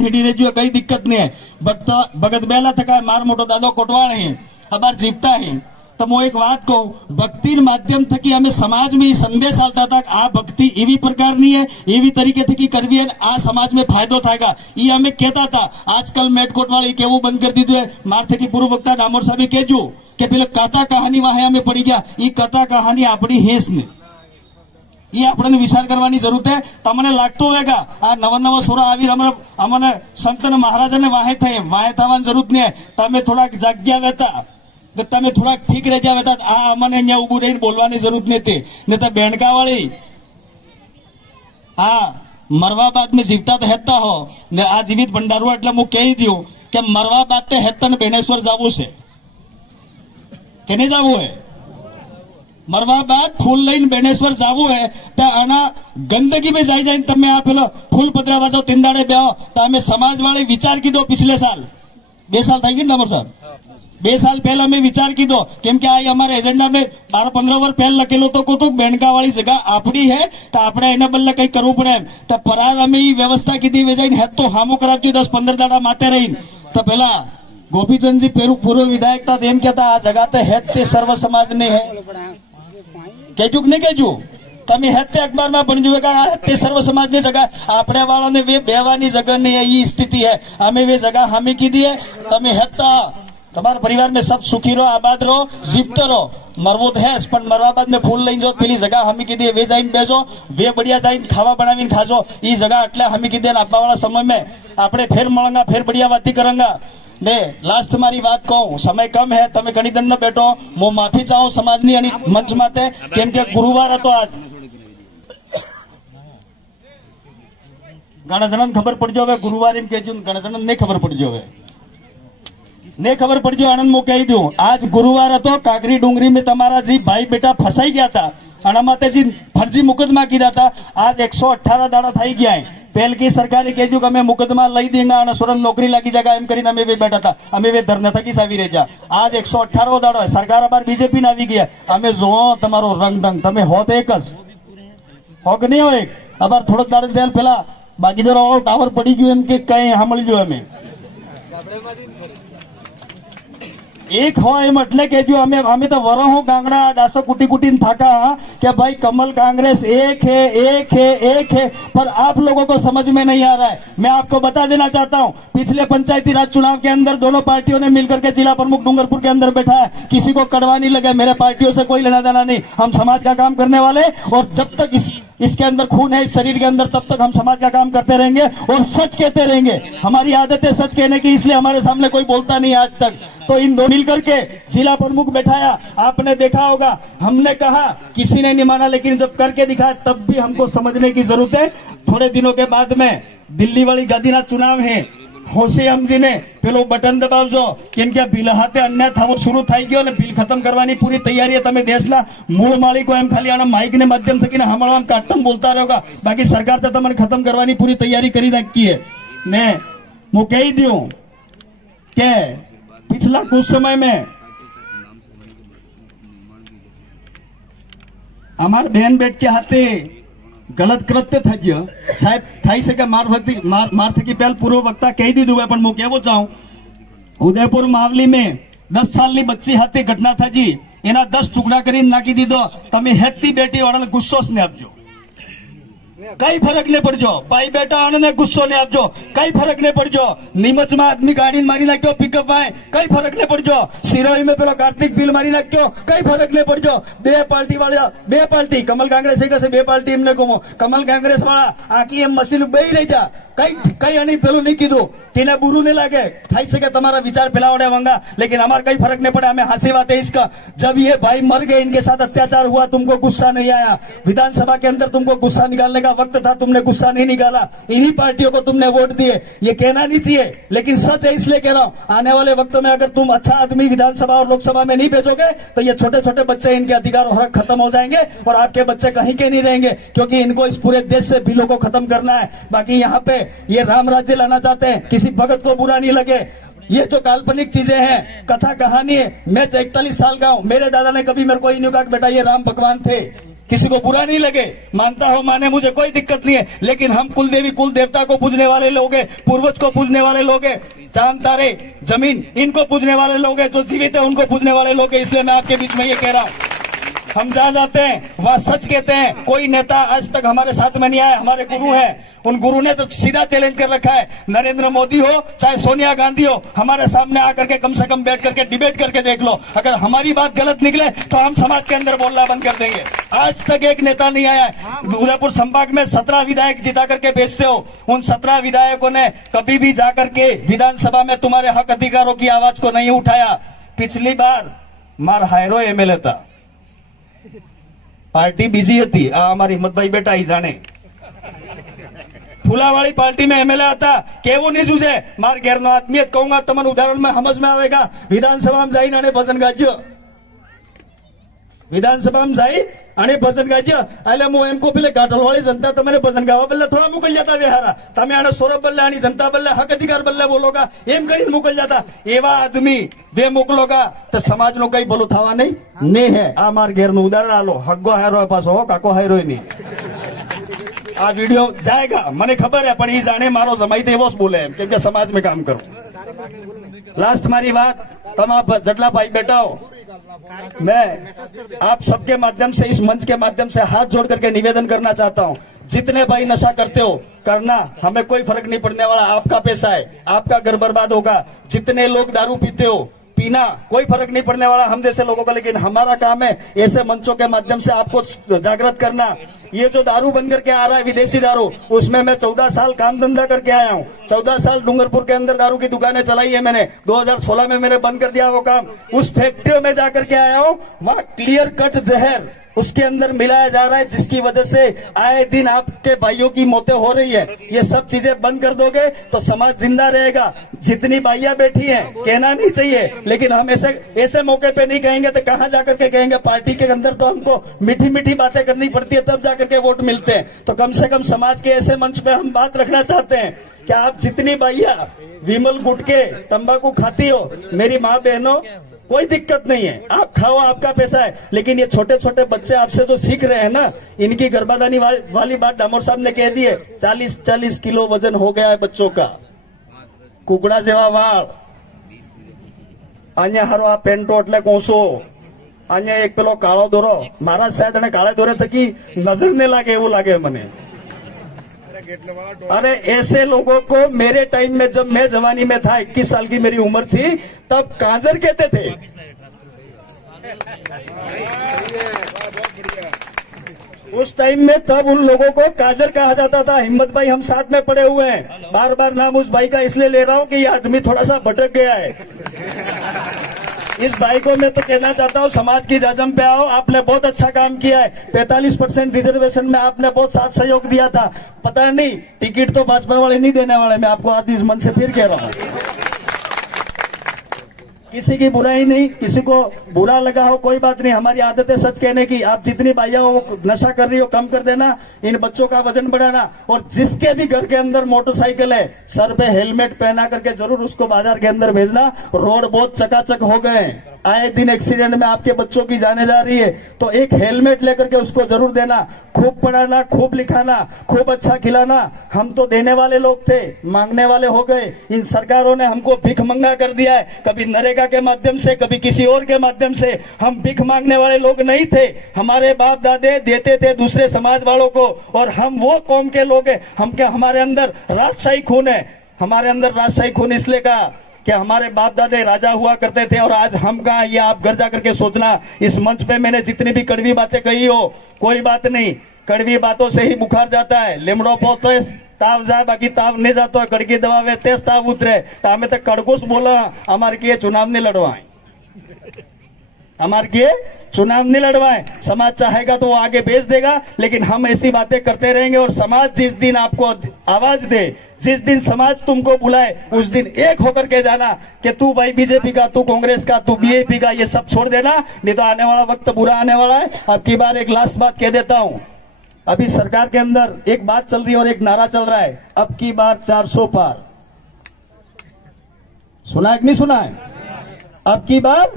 Needy जो कई दिक्कत नहीं है भगत बेला थका मार मोटो दादो कोटवाण है अबार जीवता है तो मैं एक बात कहूं भक्ति माध्यम थकी हमें समाज में संदेश आता था आ भक्ति एवी प्रकार नहीं है एवी तरीके थकी करवी है आ समाज में फायदो थायगा ये हमें कहता था आजकल मेटकोट वाले केवू बंद कर दीधु है मार थकी पूर्व वक्ता डामोर साहब कहजू के पेलो कथा कहानी वाहे हमें पड़ी गया ये कथा कहानी अपनी हेस ने ये आपने विचार करवानी जरूरत है तमने लागतो होगा आ नवा नवा सोरा आवी अमने संत ने महाराज ने वाहे थे वाहे थवानी जरूरत नहीं है तमे थोड़ा जाग्या वेता तमे थोड़ा ठीक रह जावे आ अमने अहींया उभू रहीने बोलवानी जरूरत नहीं थी नहीं तो बेणका वाली हाँ मरवा बाद में जीवता तो हेता हो ने आ जीवित भंडारू એટલે હું કહી દઉં કે મરવા બાદ તે હેતન બેણેશ્વર જાવું છે કે નહીં જાવું है मरवा बाद फूल लईन बेणेश्वर जावू है तो आना गंदगी में जाई जाइन तमे आ पेलो फूल पधरावा दो तीन दाड़े बेहो तो हमें समाज वाले विचार कीधो पिछले साल 2 साल थई गई ने डामोर साहब 2 साल पहला में विचार कीधो केम के आ हमारे एजेंडा में 12-15 वर्ष पहले लखेलो तो को तो बेणका वाली जगह आपड़ी है तो आपणे एना बदले कई करवू पड़े तो परार अमे ई व्यवस्था कीधी वे जाइन हेत तो हामो करावती 10-15 दाड़ा माटे रहीन तो पहला गोपीचंद जी पूर्व विधायक था एम कहता आ जगह तो हेत ते सर्व समाज ने है कहजू नहीं कहजू तमे हेते अखबार में पण जुए का सर्व समाज की जगह आपणे वाला ने वे बेवानी जगह नहीं है ये स्थिति है हमें वे जगह हामी कीधी है तमे हेता तुम्हारे परिवार में सब सुखी रहो आबाद रहो जीवते रहो मरवो तो है पण मरवा बाद में फूल लईन जो पेली जगह हमी कीधी वे जाइन बेजो वे बढ़िया जाइन खावा बनावीने खाजो ई जगह એટલે हमी कीधी ने आपवा वाला समय में आपणे फेर मळंगा फेर बढ़िया बाती करंगा ने लास्ट मारी बात कहूं समय कम है तमे घणी दिन न बैठो मो माफी चाहूं समाजनी आणि मंच माटे केम के गुरुवार हतो आज घणा जणन खबर पड़जो हवे गुरुवार एम केजू घणा जणन नहीं खबर पड़जो हवे नहीं खबर पड़जो आनंद मो कही दूं आज गुरुवार हतो काकरी डूंगरी में तमारा जी भाई बेटा फसाई गया था आना माटे जी फर्जी मुकदमा कीधा था आज 118 दाड़ा थई गया है पहल की सरकारे कहजू कि मुकदमा लई देंगा और सुरन नौकरी लगी जाएगा एम करीने अमे वे बैठा था अमे वे धरना थकी सावी रह जा आज 118 दाड़ो है सरकार अबार बीजेपी ने आवी गया अमे जो तमारो रंग ढंग तमे होत एक ज होक नहीं हो एक अबार थोड़ा दाड़े देल पेला बाकी जरा और टावर पड़ी गयो एम के कई सांभळी जो अमे एक हो एम એટલે કેજો અમે તો વરહો ગાંગડા ડાસો કુટી કુટીને થાકા कि भाई कमल कांग्रेस एक है पर आप लोगों को समझ में नहीं आ रहा है मैं आपको बता देना चाहता हूं पिछले पंचायती राज चुनाव के अंदर दोनों पार्टियों ने मिलकर के जिला प्रमुख डूंगरपुर के अंदर बैठा है किसी को कड़वा नहीं लगा मेरे पार्टियों से कोई लेना देना नहीं हम समाज का काम करने वाले और जब तक इसके अंदर खून है इस शरीर के अंदर तब तक हम समाज का काम करते रहेंगे और सच कहते रहेंगे हमारी आदत है सच कहने की इसलिए हमारे सामने कोई बोलता नहीं आज तक तो इन दो मिलकर के जिला प्रमुख बैठाया आपने देखा होगा हमने कहा किसी ने नहीं माना लेकिन जब करके दिखाया तब भी हमको समझने की जरूरत है थोड़े दिनों के बाद में दिल्ली वाली गादीना चुनाव है होशी हमजी ने पेलो बटन दबावजो केम के बिल हाथे अन्याय थवो शुरू થઈ ગયો ને બિલ ખતમ કરવાની પૂરી તૈયારી है તમે દેશના મૂળ માલિકો એમ ખાલી આના માઇક ને માધ્યમ થકીને હમણાં કાટમ બોલતા રહેगा બાકી સરકાર તો તમને ખતમ કરવાની પૂરી તૈયારી કરી નાખી है ને હું કહી દઉં કે पिछला कुछ समय में हमारे बहन बेट के हाथे गलत कृत्य થઈ ગયો સાહેબ થઈ શકે मार थकी पहल पूर्व वक्ता कही दीधु है पण मैं कहवो चाहूं उदयपुर मावली में 10 साल बच्ची हाथे घटना था जी एना 10 टुकड़ा कर नाखी दीधो तमे हेती बेटी वाला गुस्सो ने आपजो कई फरक नहीं पड़जो भाई बेटा आने गुस्सो ने आपजो कई फरक नहीं पड़जो नीमच में आदमी गाड़ी मारी नाख्यो पिकअप आए कई फरक नहीं पड़जो सिरोही में पेलो कार्तिक बिल मारी नाख्यो कई फरक नहीं पड़जो बे पार्टी कमल कांग्रेस से बे पार्टी एमने कहूं कमल कांग्रेस वाला आखी एम मशीन बही रही जा कई अणी पेलू नहीं कीधु तेने बुरू नहीं लागे થઈ શકે તમારા विचार फैलावड़े वांगा लेकिन हमारा कई फर्क नहीं पड़ा हमें हंसी बात है इसका जब ये भाई मर गए इनके साथ अत्याचार हुआ तुमको गुस्सा नहीं आया विधानसभा के अंदर तुमको गुस्सा निकालने का वक्त था तुमने गुस्सा नहीं निकाला इन्हीं पार्टियों को तुमने वोट दिए ये कहना नहीं चाहिए लेकिन सच है इसलिए कह रहा हूं आने वाले वक्तों में अगर तुम अच्छा आदमी विधानसभा और लोकसभा में नहीं भेजोगे तो ये छोटे छोटे बच्चे इनके अधिकार और हक खत्म हो जाएंगे और आपके बच्चे कहीं के नहीं रहेंगे क्योंकि इनको इस पूरे देश से बिलों को खत्म करना है बाकी यहाँ पे ये राम राज्य लाना चाहते हैं किसी भगत को बुरा नहीं लगे ये जो काल्पनिक चीजें हैं कथा कहानी है मैं 41 साल का हूं मेरे दादा ने कभी मेरे को ही नहीं कहा कि बेटा ये राम भगवान थे किसी को बुरा नहीं लगे, मानता हो माने, मुझे कोई दिक्कत नहीं है, लेकिन हम कुल देवी कुल देवता को पूजने वाले लोग हैं, पूर्वज को पूजने वाले लोग हैं, चांद तारे जमीन इनको पूजने वाले लोग हैं, जो जीवित है उनको पूजने वाले लोग हैं। इसलिए मैं आपके बीच में ये कह रहा हूं, हम जहां जाते हैं वहां सच कहते हैं। कोई नेता आज तक हमारे साथ में नहीं आया, हमारे गुरु हैं, उन गुरु ने तो सीधा चैलेंज कर रखा है, नरेंद्र मोदी हो चाहे सोनिया गांधी हो, हमारे सामने आकर के कम से कम बैठ करके डिबेट करके देख लो, अगर हमारी बात गलत निकले तो हम समाज के अंदर बोलना बंद कर देंगे। आज तक एक नेता नहीं आया है। उदयपुर संभाग में 17 विधायक जिता करके भेजते हो, उन 17 विधायकों ने कभी भी जाकर के विधानसभा में तुम्हारे हक अधिकारों की आवाज को नहीं उठाया। पिछली बार मार हायरो एमएलए था, पार्टी बिजी थी, हमारी हिम्मतभाई बेटा ही जाने, फूलावाड़ी पार्टी में एमएलए आता केवो नहीं जूझे, मार घेर नो आदमी कहूंगा तमन उदाहरण में समझ में आवेगा। विधानसभा में जाई ने भजन गाज्यो, विधानसभा में जाई અને ભજન ગાજ્યા એટલે હું એમ કહું પેલે કાટોલવાળી જનતા તમને ભજન ગાવા બદલે થોડા મોકલી જતા વેહારા, તમે આને સૌરભ બદલે આની જનતા બદલે હક અધિકાર બદલે બોલોગા એમ કરીને મોકલી જતા, એવા આદમી બે મોકલોગા તો સમાજનું કઈ ભલું થવા નહીં ને હે। આ માર ઘેરનું ઉદાહરણ આલો, હગ્ગો હારો પાછો હો કાકો હારો નહીં। આ વિડીયો જાયગા મને ખબર है, પણ એ જાણે મારો જમાઈ તો એવો જ બોલે એમ, કેમ કે સમાજ में काम करो। लास्ट मारी बात, तमाम जटला भाई बेटा हो, मैं आप सबके माध्यम से, इस मंच के माध्यम से हाथ जोड़ करके निवेदन करना चाहता हूं, जितने भाई नशा करते हो करना, हमें कोई फर्क नहीं पड़ने वाला, आपका पैसा है, आपका घर बर्बाद होगा। जितने लोग दारू पीते हो पीना, कोई फर्क नहीं पड़ने वाला हम जैसे लोगों का, लेकिन हमारा काम है ऐसे मंचों के माध्यम से आपको जागृत करना। ये जो दारू बन करके आ रहा है विदेशी दारू, उसमें मैं 14 साल काम धंधा करके आया हूँ। 14 साल डूंगरपुर के अंदर दारू की दुकानें चलाई है मैंने, 2016 में मैंने बंद कर दिया वो काम। उस फैक्ट्रियों में जाकर के आया हूँ, वहां क्लियर कट जहर उसके अंदर मिलाया जा रहा है, जिसकी वजह से आए दिन आपके भाइयों की मौतें हो रही है। ये सब चीजें बंद कर दोगे तो समाज जिंदा रहेगा। जितनी भाइयां बैठी हैं कहना नहीं चाहिए, लेकिन हम ऐसे मौके पे नहीं कहेंगे तो कहां जाकर के कहेंगे। पार्टी के अंदर तो हमको मीठी मीठी बातें करनी पड़ती है, तब जाकर के वोट मिलते हैं। तो कम से कम समाज के ऐसे मंच पे हम बात रखना चाहते हैं कि आप जितनी भाइयां विमल गुटके तंबाकू खाती हो, मेरी माँ बहनों कोई दिक्कत नहीं है, आप खाओ, आपका पैसा है, लेकिन ये छोटे छोटे बच्चे आपसे तो सीख रहे हैं ना, इनकी गर्भाधानी वाली बात डामोर साहब ने कह दी है। 40-40 किलो वजन हो गया है बच्चों का, कुकड़ा जेवा वाल, अन्य हरो आ पेंटो એટલે કોસો, अन्य एक पेलो काळो दोरो, महाराज शायद એને કાળા દોરે થકી નજર ને લાગે એવું લાગે મને। अरे ऐसे लोगों को मेरे टाइम में, जब मैं जवानी में था, 21 साल की मेरी उम्र थी, तब कांजर कहते थे। उस टाइम में तब उन लोगों को काजर कहा जाता था। हिम्मत भाई हम साथ में पड़े हुए हैं, बार बार नाम उस भाई का इसलिए ले रहा हूं कि ये आदमी थोड़ा सा भटक गया है। इस भाई को मैं तो कहना चाहता हूं, समाज की जाजम पे आओ, आपने बहुत अच्छा काम किया है। 45% रिजर्वेशन में आपने बहुत साथ सहयोग दिया था, पता नहीं टिकट तो भाजपा वाले नहीं देने वाले, मैं आपको आज इस मन से फिर कह रहा हूं। किसी की बुराई नहीं, किसी को बुरा लगा हो कोई बात नहीं, हमारी आदत है सच कहने की। आप जितनी भाइयां नशा कर रही हो कम कर देना, इन बच्चों का वजन बढ़ाना, और जिसके भी घर के अंदर मोटरसाइकिल है सर पे हेलमेट पहना करके जरूर उसको बाजार के अंदर भेजना। रोड बहुत चकाचक हो गए, आए दिन एक्सीडेंट में आपके बच्चों की जाने जा रही है, तो एक हेलमेट लेकर के उसको जरूर देना। खूब पढ़ाना, खूब लिखाना, खूब अच्छा खिलाना। हम तो देने वाले लोग थे, मांगने वाले हो गए। इन सरकारों ने हमको भिख मंगा कर दिया है, कभी नरेगा के माध्यम से, कभी किसी और के माध्यम से। हम भिख मांगने वाले लोग नहीं थे, हमारे बाप दादे देते थे दूसरे समाज वालों को, और हम वो कौम के लोग हैं। हमारे अंदर राजशाही खून है, हमारे अंदर राजशाही खून इसलिए का कि हमारे बाप दादे राजा हुआ करते थे, और आज हम कहाँ, ये आप घर जाकर के सोचना। इस मंच पे मैंने जितनी भी कड़वी बातें कही हो, कोई बात नहीं, कड़वी बातों से ही बुखार जाता है। लेमड़ो पोतो ताव जाए, बाकी ताव नहीं जाता है, कड़की दबावे तेज ताव उतरे। तो हमें तो कड़कुस बोला, हमारे किए चुनाव नहीं लड़वाए, हमारे किए चुनाव नहीं लड़वाए। समाज चाहेगा तो वो आगे भेज देगा, लेकिन हम ऐसी बातें करते रहेंगे। और समाज जिस दिन आपको आवाज दे, जिस दिन समाज तुमको बुलाए, उस दिन एक होकर के जाना कि तू भाई बीजेपी का, तू कांग्रेस का, तू बीएपी का, ये सब छोड़ देना, नहीं तो आने वाला वक्त बुरा आने वाला है। अब की बार एक लास्ट बात कह देता हूं, अभी सरकार के अंदर एक बात चल रही है और एक नारा चल रहा है, अब की बार 400 पार। सुना है कि नहीं सुना है? अब की बार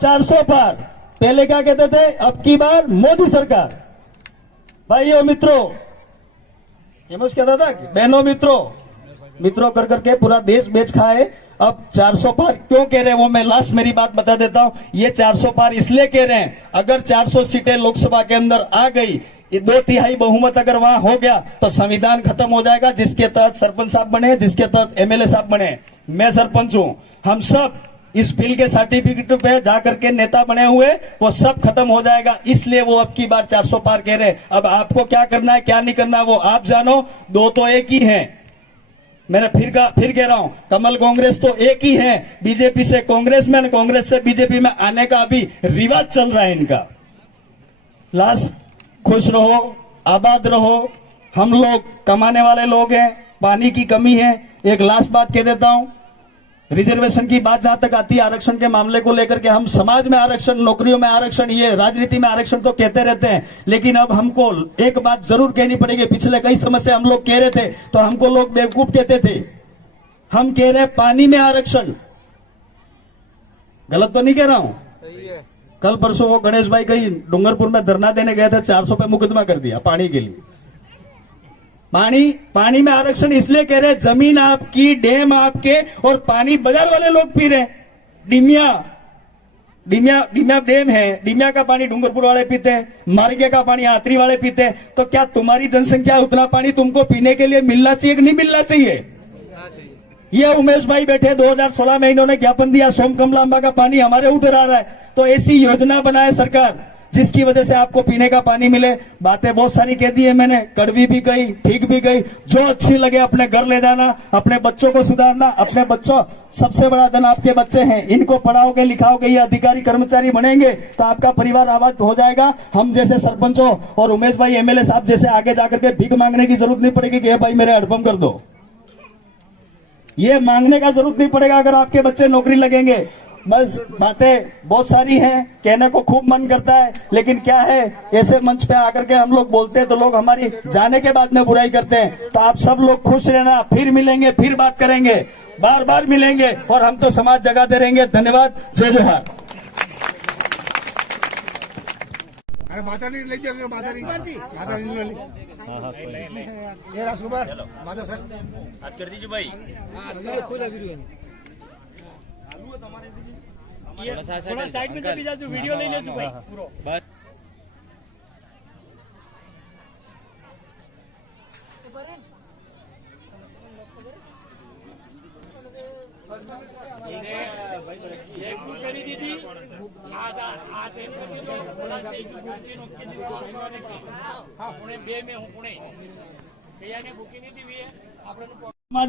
400 पार। पहले क्या कहते थे? अब की बार मोदी सरकार। भाइयों मित्रों, एम જ કહેતા હતા बहनों मित्रों कर करके पूरा देश बेच खाए। अब 400 पार क्यों कह रहे हैं वो मैं लास्ट मेरी बात बता देता हूं। ये 400 पार इसलिए कह रहे हैं, अगर 400 सीटें लोकसभा के अंदर आ गई, ये 2/3 बहुमत अगर वहां हो गया तो संविधान खत्म हो जाएगा, जिसके तहत सरपंच साहब बने, जिसके तहत एमएलए साहब बने। मैं सरपंच हूं, हम सब इस बिल के सर्टिफिकेट पे जाकर के नेता बने हुए, वो सब खत्म हो जाएगा। इसलिए वो अब की बार 400 पार कह रहे हैं। अब आपको क्या करना है क्या नहीं करना है वो आप जानो, दो तो एक ही हैं। मैंने फिर कह रहा हूं, कमल कांग्रेस तो एक ही है, बीजेपी से कांग्रेस में, कांग्रेस से बीजेपी में आने का अभी रिवाज चल रहा है इनका। लास्ट खुश रहो, आबाद रहो, हम लोग कमाने वाले लोग हैं, पानी की कमी है। एक लास्ट बात कह देता हूं, रिजर्वेशन की बात जहां तक आती है, आरक्षण के मामले को लेकर के, हम समाज में आरक्षण, नौकरियों में आरक्षण, ये राजनीति में आरक्षण तो कहते रहते हैं, लेकिन अब हमको एक बात जरूर कहनी पड़ेगी। पिछले कई समय से हम लोग कह रहे थे तो हमको लोग बेवकूफ कहते थे। हम कह रहे हैं पानी में आरक्षण, गलत तो नहीं कह रहा हूं। कल परसों वो गणेश भाई कहीं डूंगरपुर में धरना देने गए थे, 400 पे मुकदमा कर दिया पानी के लिए। पानी में आरक्षण इसलिए कह रहे, जमीन आपकी, डैम आपके, और पानी बाजार वाले लोग पी रहे। डिमिया डैम है, डिमिया का पानी डूंगरपुर वाले पीते हैं, मार्गे का पानी आतरी वाले पीते हैं। तो क्या तुम्हारी जनसंख्या उतना पानी तुमको पीने के लिए मिलना चाहिए कि नहीं मिलना चाहिए? ये उमेश भाई बैठे, 2016 में इन्होंने ज्ञापन दिया, सोम कमलांबा का पानी हमारे उधर आ रहा है। तो ऐसी योजना बनाए सरकार जिसकी वजह से आपको पीने का पानी मिले। बातें बहुत सारी कह दी है मैंने, कड़वी भी गई, ठीक भी गई, जो अच्छी लगे अपने घर ले जाना, अपने बच्चों को सुधारना। अपने बच्चों, सबसे बड़ा धन आपके बच्चे हैं, इनको पढ़ाओगे लिखाओगे, ये अधिकारी कर्मचारी बनेंगे तो आपका परिवार आबाद हो जाएगा। हम जैसे सरपंचों और उमेश भाई एमएलए साहब जैसे आगे जाकर के भीख मांगने की जरूरत नहीं पड़ेगी कि भाई मेरे हैंडपंप कर दो, ये मांगने का जरूरत नहीं पड़ेगा अगर आपके बच्चे नौकरी लगेंगे। बस बातें बहुत सारी हैं, कहने को खूब मन करता है, लेकिन क्या है, ऐसे मंच पे आकर के हम लोग बोलते हैं तो लोग हमारी जाने के बाद में बुराई करते हैं। तो आप सब लोग खुश रहना, फिर मिलेंगे, फिर बात करेंगे, बार बार मिलेंगे, और हम तो समाज जगाते रहेंगे। धन्यवाद, जय जोहार। अरे माता नहीं ले जाओगे, माता नहीं ले ली। ये रहा सुबह माता सर हाथ कर दीजिए भाई। थोड़ा साइड में तो भी जा, वीडियो ले ले तू भाई पूरा बस। एक बुकरी दीदी पुणे 2 में हूँ, पुणे भैया ने बुकी नहीं दी हुई है, આપણે